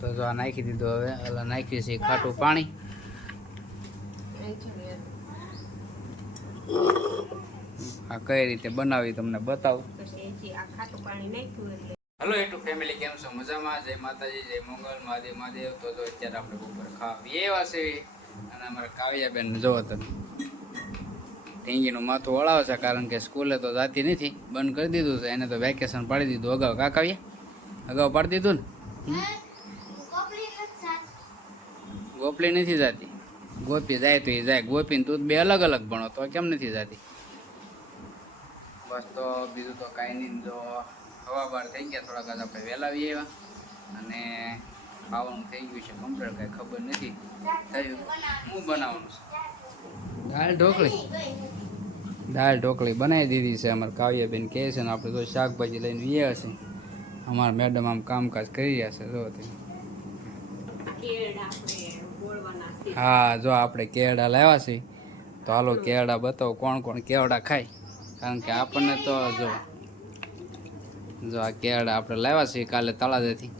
તો જો આ નાખી દીધું. હવે એટલે નાખ્યું છે ખાટું પાણી. આ કઈ રીતે બનાવી તમને બતાવું. હલો યુટ્યુબ ફેમિલી, કેમ છો? મજામાં? જય માતાજી, જય મંગલ, મહાદેવ મહાદેવ. તો અત્યારે આપણે બપોર ખાવા એવા છે અને અમારા કાવ્યાબેન જોવો તમે ઢીંગીનું માથું વળાવે છે, કારણ કે સ્કૂલે તો જાતી નથી, બંધ કરી દીધું છે. એને તો વેકેશન પાડી દીધું અગાઉ. કા કાવ્યા? અગાઉ પાડી દીધું ને? ગોપલી નથી જાતી. ગોપી જાય તો એ જાય. ગોપીને તું બે અલગ અલગ ભણો તો કેમ નથી જાતી? બસ તો બીજું તો કાંઈ નહીં. જો હવા બાર થઈ ગયા, થોડાક જ આપણે વહેલા આવી આવ્યા અને ખાવાનું થઈ ગયું છે કમ્પ્લીટ. કાંઈ ખબર નથી થયું હું બનાવવાનું છે. દાળ ઢોકળી બનાવી દીધી છે. અમારે કાવ્યાબેન કહે છે ને આપણે તો શાકભાજી લઈને વ્યા છે. અમારા મેડમ આમ કામકાજ કરી રહ્યા છે. જો હા, જો આપણે કેળા લાવ્યા છે. તો હાલો કેળા બતાવો કોણ કોણ કેવડા ખાય, કારણ કે આપણને તો જો આ કેળા આપણે લાવ્યા છે કાલે તળાદેથી.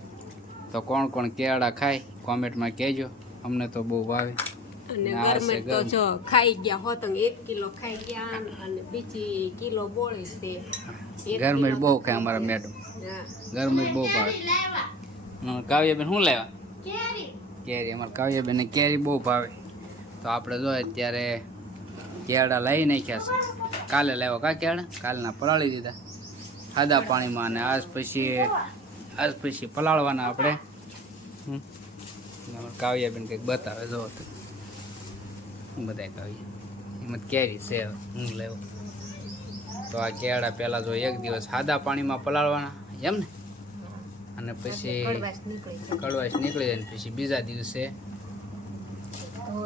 તો કોણ કોણ કેળા ખાય કોમેન્ટમાં કહેજો. અમને તો બહુ ભાવે. અને ગરમે તો જો ખાઈ ગયા હોત, 1 કિલો ખાઈ ગયા અને બીજી કિલો બોળી છે. ગરમે બહુ ખાય અમારા મેડમ. ગરમે બહુ ભાવે. કાવ્યાબેન શું લાવ્યા? કેરી. અમારા કાવ્યાબેન કેરી બહુ ભાવે. તો આપણે જો અત્યારે કેળા લઈ નાખ્યા છે. કાલે લાવ્યા કા કેળા, કાલના પલાળી દીધા સાદા પાણીમાં. અને આજ પછી પલાળવાના આપણે. કાવ્યાબેન કંઈક બતાવે જો હું બધા કાવ્યા એમાં કેરી છે. હું લેવો તો આ કેળા પહેલાં જો 1 દિવસ સાદા પાણીમાં પલાળવાના એમ ને, અને પછી કડવાશ નીકળી જાય. પછી બીજા દિવસે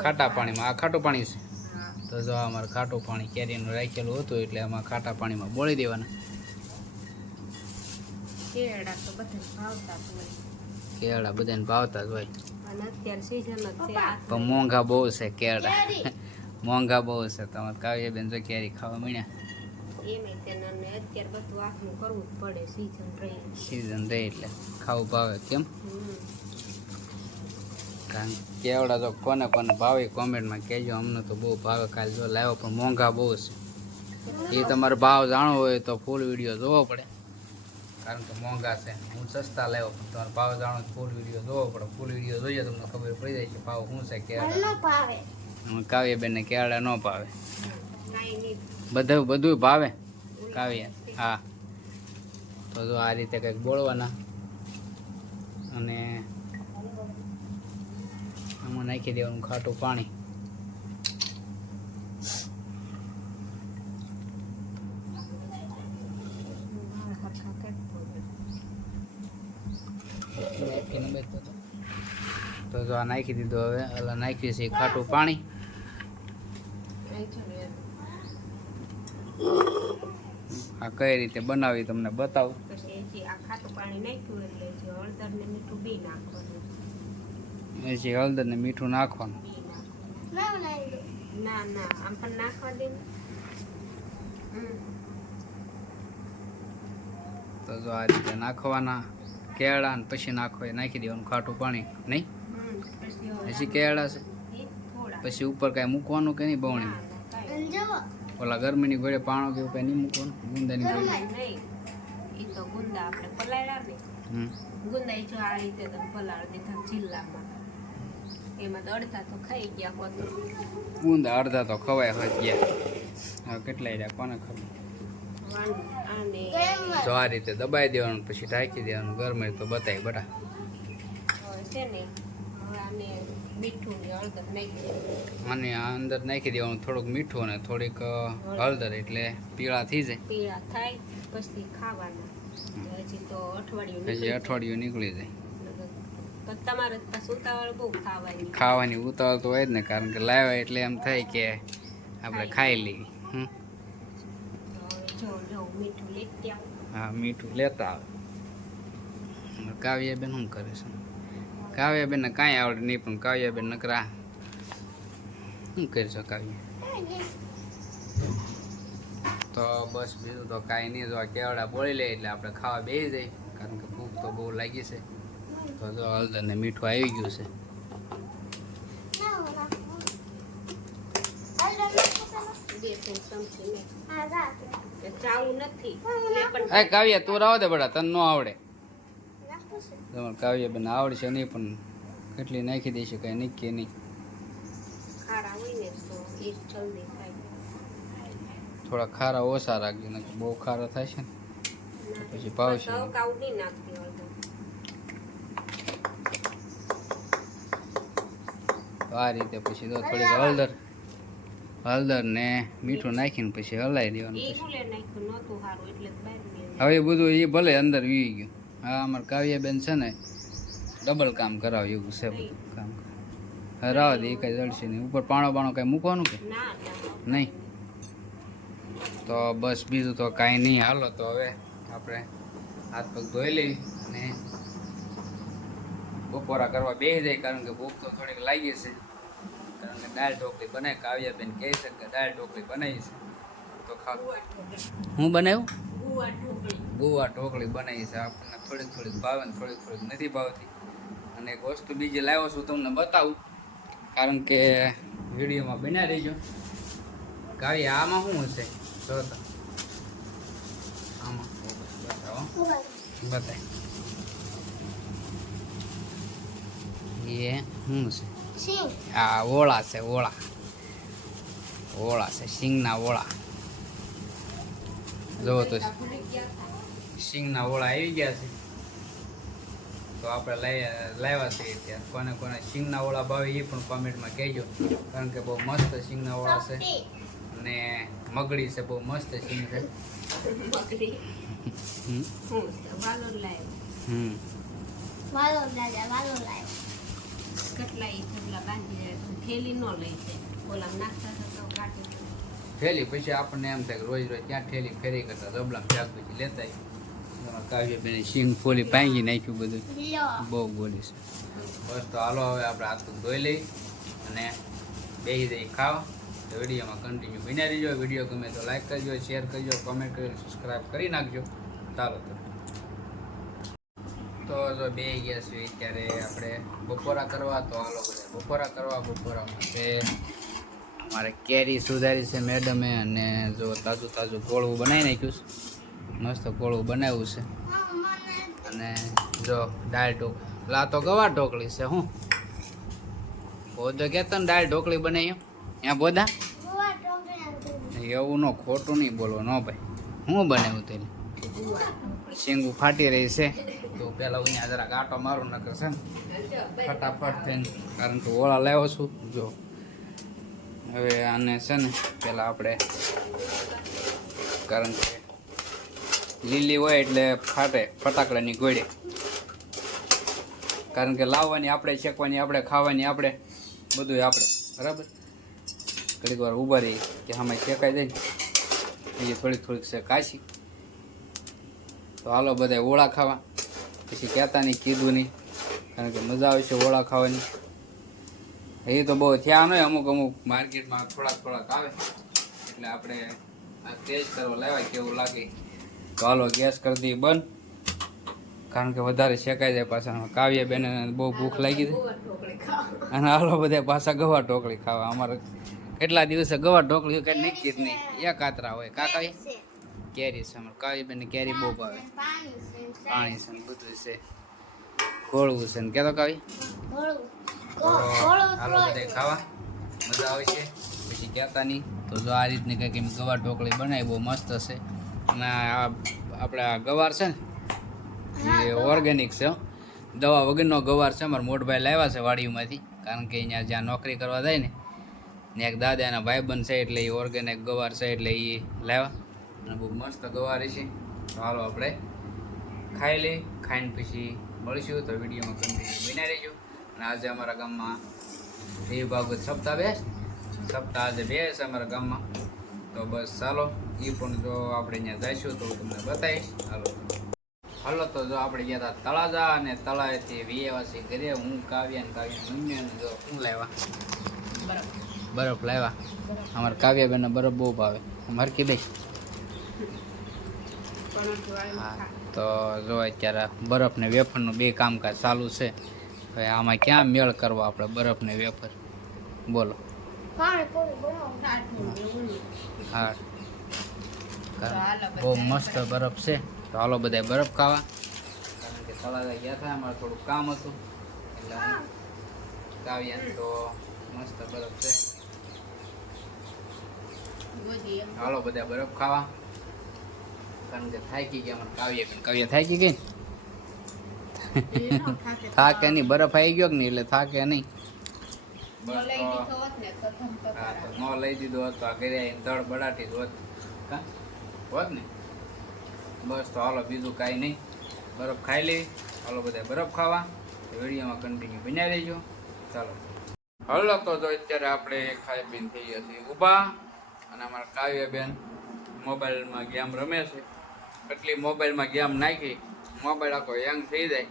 ખાટા પાણીમાં. આ ખાટું પાણી છે. તો જો અમારે ખાટું પાણી કેરીનું રાખેલું હતું એટલે આમાં ખાટા પાણીમાં બોળી દેવાના. કેળા બધાને ભાવતા જ હોય, પણ મોંઘા બહુ છે કેળા. મોંઘા બહુ છે. તમારે કાવ્યાબેન જો કેરી ખાવા મળ્યા. સીઝન રહી એટલે ખાવું ભાવે. કેમ? કારણ કેવડા તો કોને કોને ભાવે કોમેન્ટમાં કહેજો. અમને તો બહુ ભાવે. કાલે જો લાવ્યો પણ મોંઘા બહુ છે. એ તમારે ભાવ જાણવો હોય તો ફૂલ વિડીયો જોવો પડે, કારણ કે મોંઘા છે. હું સસ્તા લાવ્યો પણ તમારે ભાવ જાણો તો ફૂલ વિડીયો જોવો પડે. ફૂલ વિડીયો જોઈએ તમને ખબર પડી જાય કે ભાવ શું છે કેળા. કાવ્યાબેનને કેળા ન ભાવે. બધું ભાવે કાવ્યા. હા, તો જો આ રીતે કંઈક બોળવાના અને આમાં નાખી દેવાનું ખાટું પાણી. તો જો આ નાખી દીધું. હવે એટલે નાખ્યું છે ખાટું પાણી. આ કઈ રીતે બનાવી તમને બતાવું. પછી હળદર ને મીઠું નાખવાનું. તો જો આ રીતે નાખવાના કેળા ને પછી નાખી દેવાનું ખાટું પાણી. નહીં પછી કેળા છે પછી ઉપર કાંઈ મૂકવાનું કે નહીં? બવણી ઓલા ગરમીની ગોળે પાણો કે એવું કઈ નહીં મૂકવાનું? ગુંદાની ગોળે ગુંદા અડધા તો ખવાય હોય ગયા. કેટલાય રહ્યા કોને ખબર. જો આ રીતે દબાઈ દેવાનું પછી ઢાંકી દેવાનું. ગરમે તો બતાય બટા. અને આ અંદર નાખી દેવાનું થોડુંક મીઠું અને થોડીક હળદર, એટલે પીળા થઈ જાય. પછી અઠવાડિયું નીકળી જાય. ખાવાની ઉતાવળ તો હોય જ ને, કારણ કે લાવ્યા એટલે એમ થાય કે આપણે ખાઈ લેવી. હા, મીઠું લેતા આવે. કાવ્યાબેન શું કરે છે? કાવ્યાબેનને કાંઈ આવડે નહીં, પણ કાવ્યાબેન નકરા શું કરી શકો કાવ્ય. તો બસ બીજું તો કાંઈ નહીં. જો આ કેવડા બોળી લે એટલે આપણે ખાવા બેસી જાય, કારણ કે ભૂખ તો બહુ લાગી છે. તો જો હળદર ને મીઠું આવી ગયું છે. બે ત્રણ ચમચી મેં ચાવું નથી એટલે પણ આ કાવ્ય તું રાવ દે બડા, તને ન આવડે. તમારે કાવ્ય બેન આવડશે નહીં, પણ કેટલી નાખી દઈશું કઈ નક્કી નહીં. ખારા હોય ને તો એક જલ્દી થાય. થોડા ખારા ઓછા રાખજો, ને બહુ ખારા થાય છે ને પછી ભાવશે. તો કાવું નહીં નાખતી હળદર. તો આ રીતે પછી તો થોડીક હળદર ને મીઠું નાખીને પછી હલાવી દેવાનું. એ પછી ભૂલે નાખ્યું નહોતું સારું એટલે બહાર મેં હવે એ બધું એ ભલે અંદર વી ગયું. હા, અમારે કાવ્યાબેન છે ને ડબલ કામ કરાવે એવું છે બધું કામ. હવે રાવા દે, એ કઈ જડશે નહીં. ઉપર પાણો કઈ મૂકવાનું કે ના નહીં? તો બસ બીજું તો કાંઈ નહીં. હાલો તો હવે આપણે હાથ પગ ધોઈ લેવી અને બપોરા કરવા બેસી જાય, કારણ કે ભૂખ તો થોડીક લાગી છે. કારણ કે દાળ ઢોકળી બનાવી, કાવ્યાબેન કહે છે કે દાળ ઢોકળી બનાવી છે તો ખાવ. હું બનાવ્યું? ગુવાર ઢોકળી બનાવી છે. આપણને થોડીક ભાવે ને થોડીક નથી ભાવતી. અને એક વસ્તુ બીજી લાવ્યો છું, તમને બતાવું, કારણ કે વિડીયોમાં બન્યા રહીજો. કાવ્ય આમાં શું હશે જોતા? આમાં બતાવો, બતાય એ શું છે? આ ઓળા છે, ઓળા છે, સિંગના ઓળા. જોવો તો સિંગના ઓળા આવી ગયા છે. તો આપણે લાવ્યા છીએ ત્યાં. કોને સિંગના ઓળા ભાવે એ પણ કોમેન્ટમાં કહેજો, કારણ કે બહુ મસ્ત સિંગના ઓળા છે. અને મગડી છે, બહુ મસ્ત સિંગ છે. થેલી પછી આપણને એમ થાય કે રોજ ક્યાં થેલી ફેરી કરતા રબલામ શાકભાજી લેતા. કાવ્યબેન સિંગ ફોલી પાંગી નાખ્યું બધું, બહુ બોલી છે. બસ તો હાલો હવે આપણે હાથ પગ ધોઈ લઈ અને બેસી જઈ ખાવા. તો વિડીયોમાં કન્ટિન્યુ બન્યા રહીજો. વિડીયો ગમે તો લાઈક કરજો, શેર કરજો, કોમેન્ટ કરજો, સબસ્ક્રાઈબ કરી નાખજો. ચાલો તો જો બે ગયા છે ત્યારે આપણે બપોરા કરવા. તો હાલો બધા બપોરા માટે મારે કેરી સુધારી છે મેડમે, અને જો તાજું કોળવું બનાવી નાખ્યું છે. મસ્ત કોળવું બનાવ્યું છે. અને જો દાળ ઢોકળી, લા તો ગવાર ઢોકળી છે. હું બોધો કહેતો ને દાળ ઢોકળી બનાવી ત્યાં બોધા એવું ન ખોટું નહીં બોલો ન ભાઈ. હું બનાવ્યું તેને શીંગું ફાટી રહી છે. તો પેલા હું અહીંયા જરાક આટો મારું ન કરશે ને ફટાફટ થઈને, કારણ કે ઓળા લાવ્યો છું. જો હવે આને છે ને પેલા આપણે, કારણ કે લીલી હોય એટલે ફાટે ફટાકડાની ગોળે. કારણ કે લાવવાની આપણે, શેકવાની આપણે, ખાવાની આપણે, બધું આપણે. બરાબર, ઘડીક વાર ઊભા રહી કે આમાં શેકાઈ જાય ને એ થોડીક છે કાશી. તો હાલો બધા ઓળા ખાવા. પછી કહેતા નહીં, કીધું નહીં, કારણ કે મજા આવશે ઓળા ખાવાની. એ તો બહુ થયા નહીં, અમુક માર્કેટમાં થોડાક આવે એટલે આપણે આ ટેસ્ટ કરવા લાવ્યા કેવું લાગે. તો હાલો ગેસ કરી દઈએ બંધ, કારણ કે વધારે શેકાઈ જાય પાછા. કાવ્યાબેન બહુ ભૂખ લાગી છે, અને હાલો બધા પાછા ગવાર ઢોકળી ખાવા. અમારે કેટલા દિવસે ગવાર ઢોકળી કઈ નક્કી જ નહીં, એક કાતરા હોય. કાકા કેરી છે અમારે, કાવ્યાબેન કેરી બહુ ભાવે. પાણી છે બધું છે, કોળવું છે ને કેતો કાવી. હાલો બધા ખાવા, મજા આવશે. પછી કહેતા નહીં. તો જો આ રીતની કંઈક ગવાર ઢોકળી બનાવી, બહુ મસ્ત છે. અને આપણે આ ગવાર છે ને એ ઓર્ગેનિક છે, દવા વગરનો ગવાર છે. અમારા મોટભાઈ લાવ્યા છે વાડીમાંથી, કારણ કે અહીંયા જ્યાં નોકરી કરવા જાય ને ત્યાં એક દાદાના ભાઈબંધ છે, એટલે એ ઓર્ગેનિક ગવાર છે, એટલે એ લાવ્યા. અને બહુ મસ્ત ગવાર છે. તો હાલો આપણે ખાઈ લઈ, ખાઈને પછી મળીશું. તો વિડીયોમાં કન્ટિન્યુ બન્યા રહેજો. અને આજે અમારા ગામમાં દેવ ભાગવત સપ્તાહ આજે બે છે અમારા ગામમાં. તો બસ ચાલો, એ પણ જો આપણે ત્યાં જઈશું તો તમને બતાવીશ. હાલો તો જો આપણે ગયા હતા તળાજા, અને તળાવેથી વિયેવાસી ઘરે. હું કાવ્યા મમ્મી, અને જો શું લાવ્યા? બરફ લાવ્યા. અમારે કાવ્યાબેનને બરફ બહુ ભાવે. અમારે કીધે હા તો જો અત્યારે બરફ ને વેફરનું બે કામકાજ ચાલુ છે. હવે આમાં ક્યાં મેળ કરવો આપણે બરફ ને વેફર બોલો. હા બહુ મસ્ત બરફ છે. તો હાલો બધા બરફ ખાવા, કારણ કે તળાવે ગયા હતા, અમારે થોડું કામ હતું એટલે કાવ્યા તો મસ્ત બરફ છે. હાલો બધા બરફ ખાવા, કારણ કે થાકી ગયા અમારે કાવ્યા થાકી ગઈ થાકે નહીં, બરફ આવી ગયો કે નહીં એટલે થાકે નહીં. બસ તો ન લઈ દીધો હોત તો આ ઘરે આવીને તળ બડાટી હોત હોત ને. બસ તો હાલો બીજું કાંઈ નહીં, બરફ ખાઈ લેવી. હાલો બધા બરફ ખાવા, વિડીયોમાં કન્ટિન્યુ બન્યા રહેજો. ચાલો હલો તો જો અત્યારે આપણે ખાઈ પીને થઈ ગયા છીએ ઊભા, અને અમારા કાવ્યાબેન મોબાઈલમાં ગેમ રમે છે. એટલી મોબાઈલમાં ગેમ નાખી મોબાઈલ આખો યંગ થઈ જાય,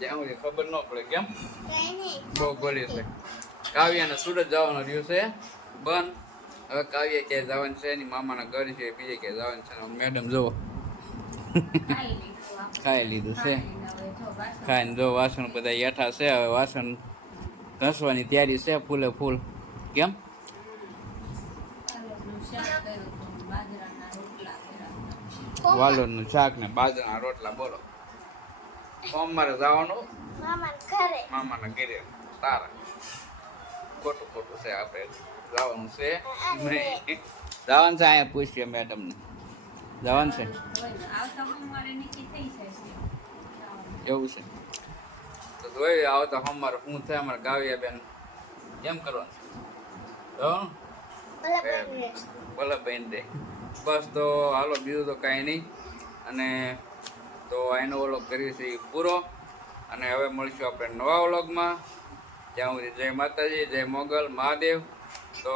જ્યાં સુધી ખબર ન પડે. કેમ બહુ ગોળી છે. કાવ્યાને સુરત જવાનો રહ્યું છે બંધ. હવે કાવ્ય ક્યાંય જવાનું છે એની મામાના ઘર છે, બીજે ક્યાંય જવાનું છે. મેડમ જુઓ ખાઈ લીધું છે, ખાઈને જો વાસણ બધા યાઠા છે. હવે વાસણ ઘસવાની તૈયારી છે ફૂલે ફૂલ. કેમ વાલોરનું શાક ને બાજરાના રોટલા. બોલો સોમવારે જવાનું મામાના ઘરે તારા. ખોટું ખોટું છે, આપણે જવાનું છે નહીં. જવાનું છે, અહીંયા પૂછીએ મેડમને જવાનું છે એવું છે. તો જોઈએ આવતા સોમવારે શું થાય. અમારે ગાવ્યા બેન કેમ કરવાનું ભલે બેન દે. બસ તો હાલો બીજું તો કાંઈ નહીં. અને તો એનો વ્લોગ કરીએ છીએ પૂરો, અને હવે મળીશું આપણે નવા વ્લોગમાં. જ્યાં સુધી જય માતાજી, જય મોગલ મહાદેવ. તો